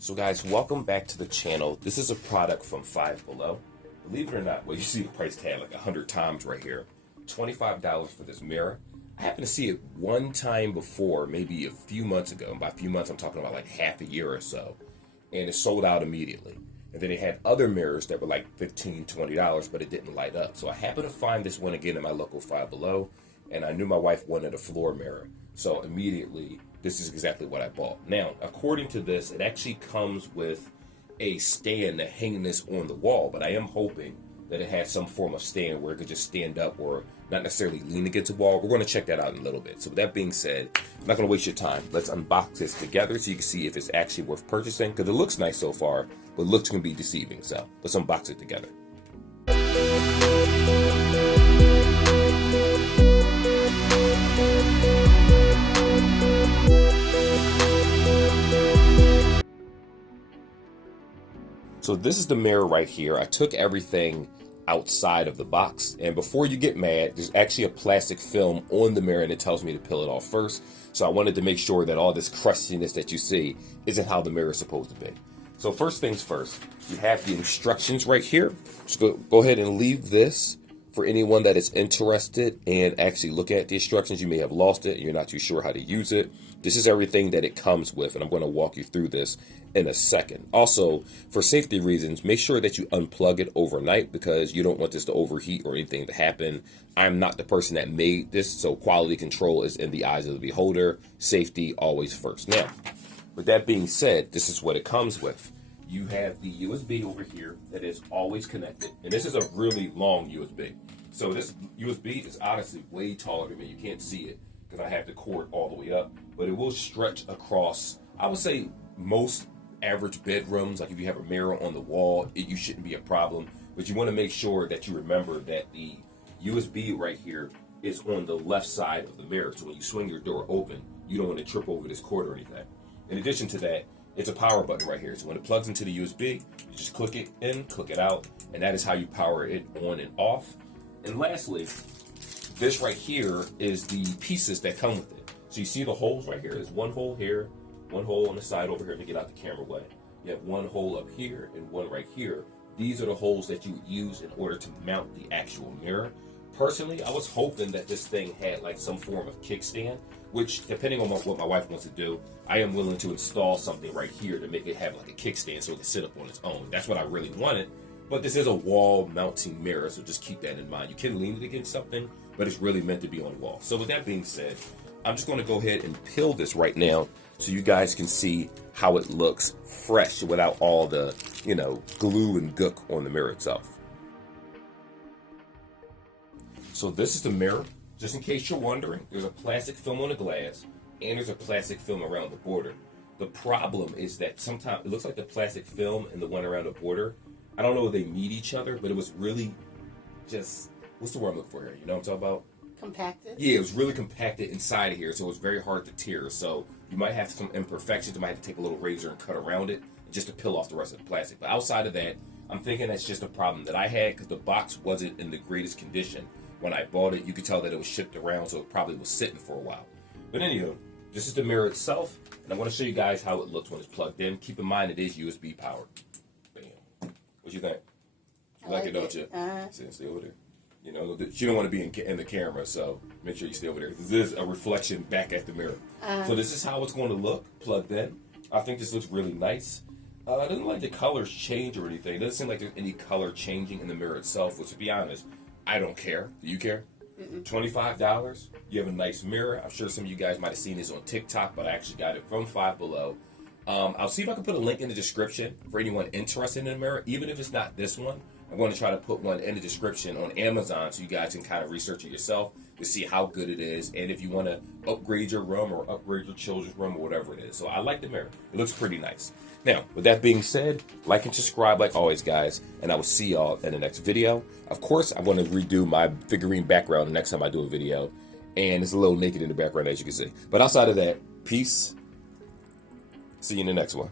So guys, welcome back to the channel. This is a product from Five Below. Believe it or not, well, you see the price tag like 100 times right here. $25 for this mirror. I happened to see it one time before, maybe a few months ago. And by a few months, I'm talking about like half a year or so. And it sold out immediately. And then they had other mirrors that were like $15, $20, but it didn't light up. So I happened to find this one again in my local Five Below. And I knew my wife wanted a floor mirror. So immediately, this is exactly what I bought. Now, according to this, it actually comes with a stand to hang this on the wall, but I am hoping that it has some form of stand where it could just stand up or not necessarily lean against the wall. We're going to check that out in a little bit. So with that being said, I'm not going to waste your time. Let's unbox this together so you can see if it's actually worth purchasing, because it looks nice so far, but looks can be deceiving. So let's unbox it together. So this is the mirror right here. I took everything outside of the box, and before you get mad, there's actually a plastic film on the mirror and it tells me to peel it off first. So I wanted to make sure that all this crustiness that you see isn't how the mirror is supposed to be. So first things first, you have the instructions right here. So go ahead and leave this for anyone that is interested and actually look at the instructions. You may have lost it and you're not too sure how to use it. This is everything that it comes with, and I'm going to walk you through this in a second. Also, for safety reasons, make sure that you unplug it overnight because you don't want this to overheat or anything to happen. I'm not the person that made this, so quality control is in the eyes of the beholder. Safety always first. Now, with that being said, this is what it comes with. You have the USB over here that is always connected, and this is a really long USB. So this USB is honestly way taller than me. You can't see it because I have the cord all the way up, but it will stretch across, I would say, most average bedrooms. Like if you have a mirror on the wall, you shouldn't be a problem, but you want to make sure that you remember that the USB right here is on the left side of the mirror. So when you swing your door open, you don't want to trip over this cord or anything. In addition to that, it's a power button right here. So when it plugs into the USB, you just click it in, click it out, and that is how you power it on and off. And lastly, this right here is the pieces that come with it. So you see the holes right here. There's one hole here, one hole on the side over here to get out the camera way. You have one hole up here and one right here. These are the holes that you would use in order to mount the actual mirror. Personally, I was hoping that this thing had like some form of kickstand, which depending on what my wife wants to do, I am willing to install something right here to make it have like a kickstand so it can sit up on its own. That's what I really wanted. But this is a wall mounting mirror, so just keep that in mind. You can lean it against something, but it's really meant to be on the wall. So with that being said, I'm just going to go ahead and peel this right now so you guys can see how it looks fresh without all the, glue and gook on the mirror itself. So this is the mirror. Just in case you're wondering, there's a plastic film on the glass and there's a plastic film around the border. The problem is that sometimes it looks like the plastic film and the one around the border, I don't know if they meet each other, but it was really just, what's the word I'm looking for here? You know what I'm talking about? Compacted? Yeah, it was really compacted inside of here, so it was very hard to tear. So you might have some imperfections. You might have to take a little razor and cut around it just to peel off the rest of the plastic. But outside of that, I'm thinking that's just a problem that I had because the box wasn't in the greatest condition. When I bought it, you could tell that it was shipped around, so it probably was sitting for a while. But anywho, this is the mirror itself, and I'm going to show you guys how it looks when it's plugged in. Keep in mind it is USB powered. Bam. What you think? You like it, don't you? Stay over there. You don't want to be in the camera, so make sure you stay over there. This is a reflection back at the mirror. So this is how it's going to look plugged in. I think this looks really nice. It doesn't like the colors change or anything. It doesn't seem like there's any color changing in the mirror itself, which to be honest, I don't care. Do you care? $25. You have a nice mirror. I'm sure some of you guys might have seen this on TikTok, but I actually got it from Five Below. I'll see if I can put a link in the description for anyone interested in a mirror. Even if it's not this one, I'm going to try to put one in the description on Amazon so you guys can kind of research it yourself to see how good it is and if you want to upgrade your room or upgrade your children's room or whatever it is. So I like the mirror. It looks pretty nice. Now, with that being said, like and subscribe like always, guys, and I will see y'all in the next video. Of course, I'm going to redo my figurine background the next time I do a video, and it's a little naked in the background, as you can see. But outside of that, peace. See you in the next one.